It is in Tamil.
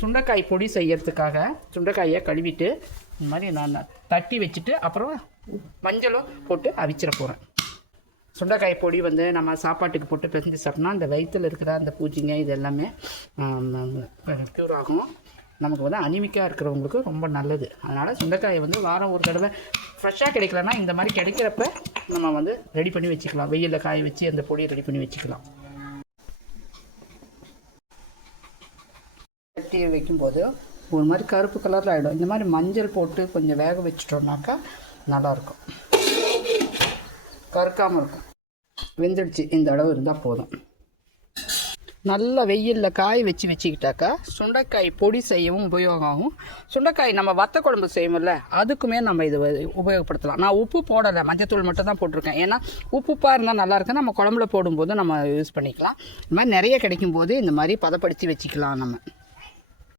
சுண்டைக்காய் பொடி செய்யறதுக்காக சுண்டைக்காயை கழுவிட்டு இந்த மாதிரி நான் தட்டி வச்சுட்டு அப்புறம் மஞ்சளும் போட்டு அவிச்சிட போகிறேன். சுண்டைக்காய் பொடி வந்து நம்ம சாப்பாட்டுக்கு போட்டு பிசைஞ்சு சாப்பிட்டோம்னா அந்த வயிற்றில் இருக்கிற அந்த பூச்சிங்க இது எல்லாமே க்யூர் ஆகும். நமக்கு வந்து அனிமிக்காக இருக்கிறவங்களுக்கு ரொம்ப நல்லது. அதனால் சுண்டைக்காயை வந்து வாரம் ஒரு தடவை ஃப்ரெஷ்ஷாக கிடைக்கலன்னா இந்த மாதிரி கிடைக்கிறப்ப நம்ம வந்து ரெடி பண்ணி வச்சுக்கலாம். வெயிலில் காய வச்சு அந்த பொடியை ரெடி பண்ணி வச்சுக்கலாம். கட்டி வைக்கும்போது ஒரு மாதிரி கருப்பு கலரில் ஆகிடும். இந்த மாதிரி மஞ்சள் போட்டு கொஞ்சம் வேக வச்சிட்டோம்னாக்கா நல்லாயிருக்கும், கருக்காமல் இருக்கும். வெந்துடுச்சு, இந்த அளவு இருந்தால் போதும். நல்ல வெயிலில் காய வச்சுக்கிட்டாக்கா சுண்டைக்காய் பொடி செய்யவும் உபயோகம் ஆகும். சுண்டைக்காய் நம்ம வத்த குழம்பு செய்வோம்ல, அதுக்குமே நம்ம இது உபயோகப்படுத்தலாம். நான் உப்பு போடலை, மஞ்சத்தூள் மட்டும் தான் போட்டிருக்கேன். ஏன்னா உப்புப்பாக இருந்தால் நல்லாயிருக்கு, நம்ம குழம்புல போடும்போது நம்ம யூஸ் பண்ணிக்கலாம். இந்த மாதிரி நிறைய கிடைக்கும் போது இந்த மாதிரி பதப்படுத்தி வச்சுக்கலாம் நம்ம.